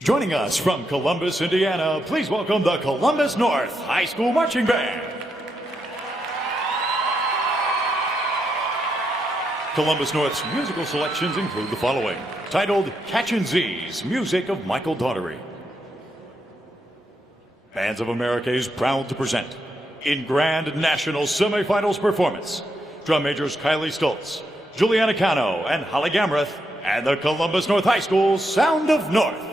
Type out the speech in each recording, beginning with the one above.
Joining us from Columbus, Indiana, please welcome the Columbus North High School Marching Band. Columbus North's musical selections include the following. Titled Catchin' Z's, music of Michael Daughtery. Bands of America is proud to present, in grand national semifinals performance, drum majors Kylie Stoltz, Juliana Cano, and Holly Gamrath, and the Columbus North High School Sound of North.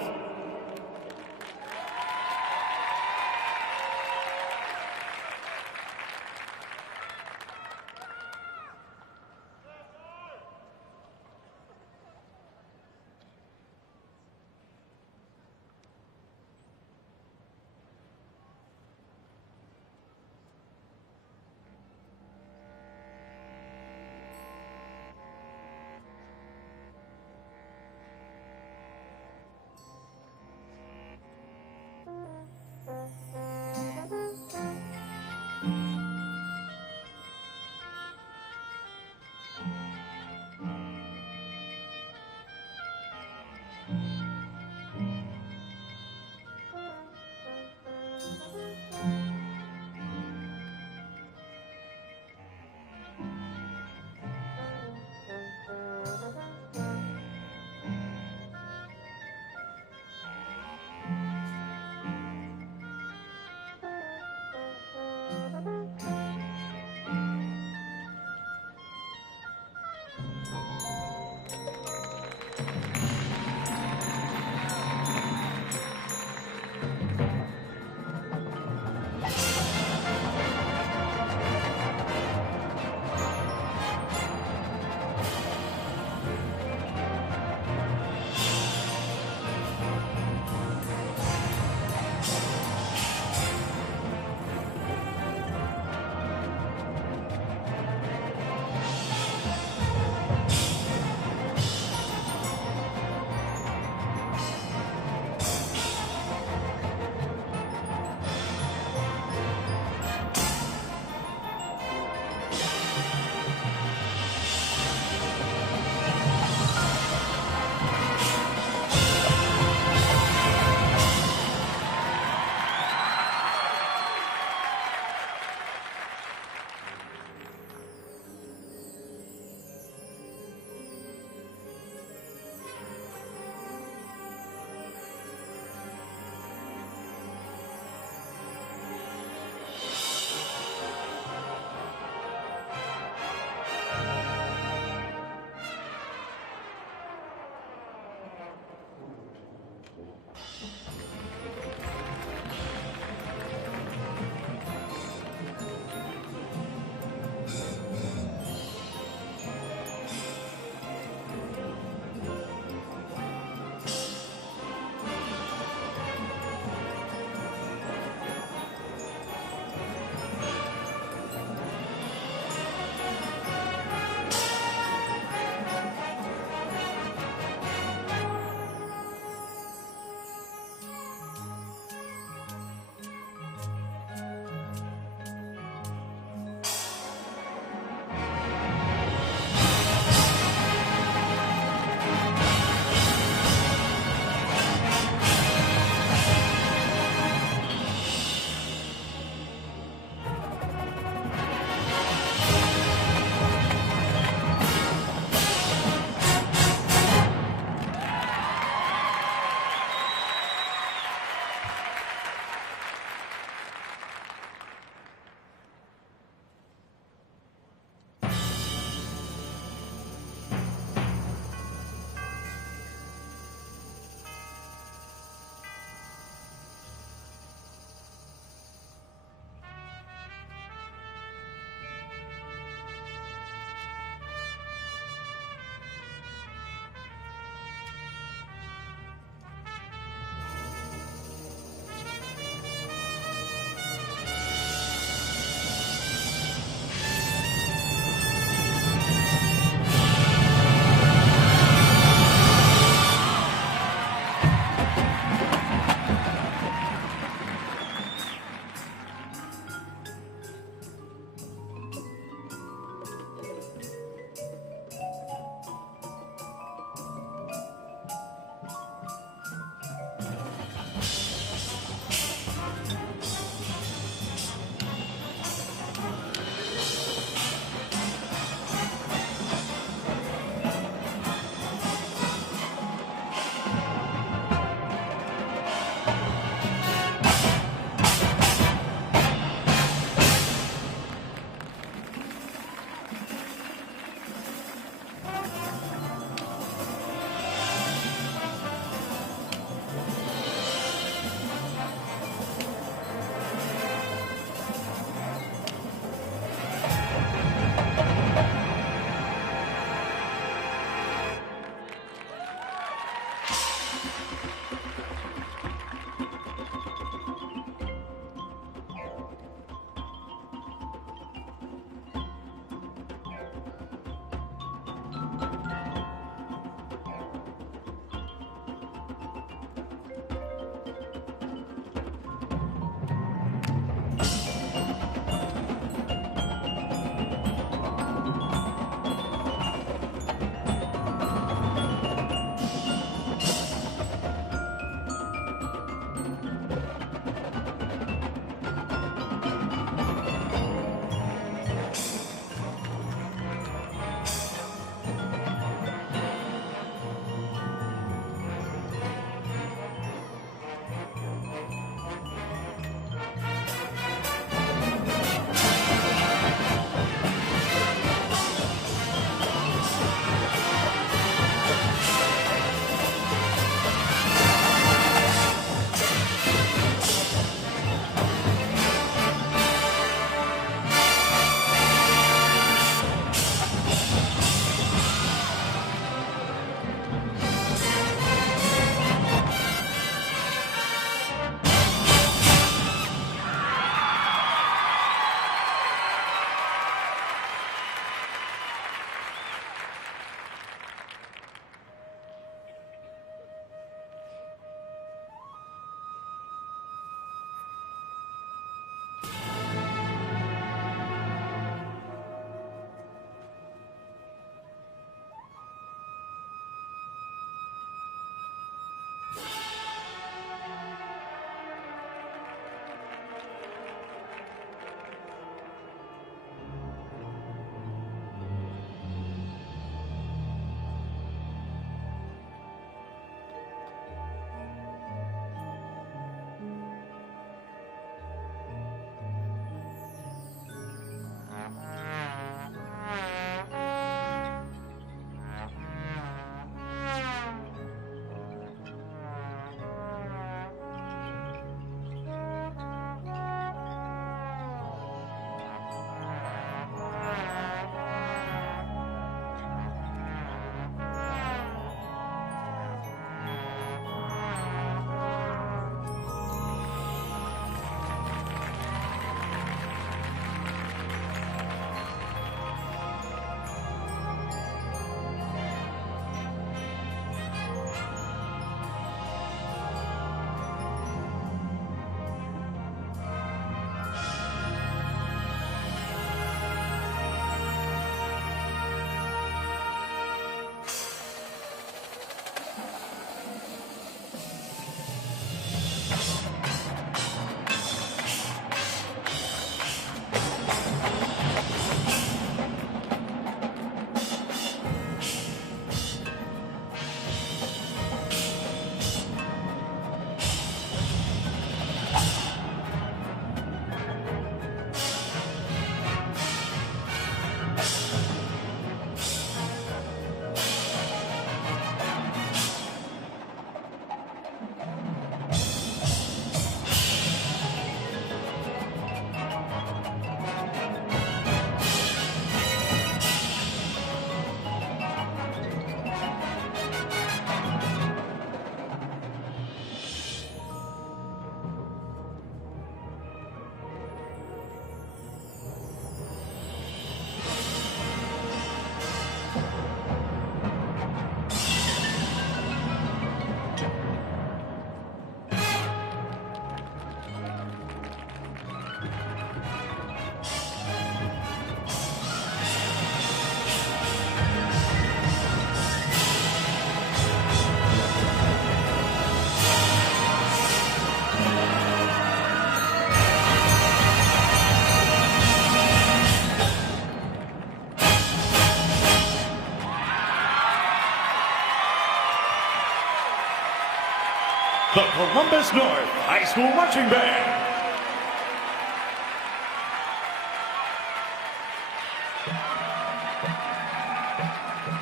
the Columbus North High School Marching Band.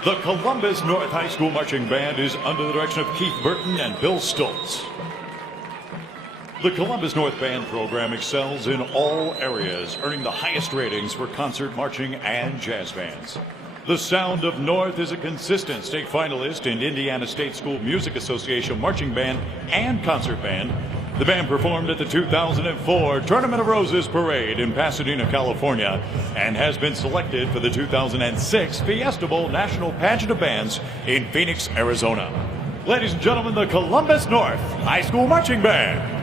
The Columbus North High School Marching Band is under the direction of Keith Burton and Bill Stoltz. The Columbus North Band program excels in all areas, earning the highest ratings for concert, marching, and jazz bands. The Sound of North is a consistent state finalist in Indiana State School Music Association Marching Band and Concert Band. The band performed at the 2004 Tournament of Roses Parade in Pasadena, California, and has been selected for the 2006 Fiesta Bowl National Pageant of Bands in Phoenix, Arizona. Ladies and gentlemen, the Columbus North High School Marching Band.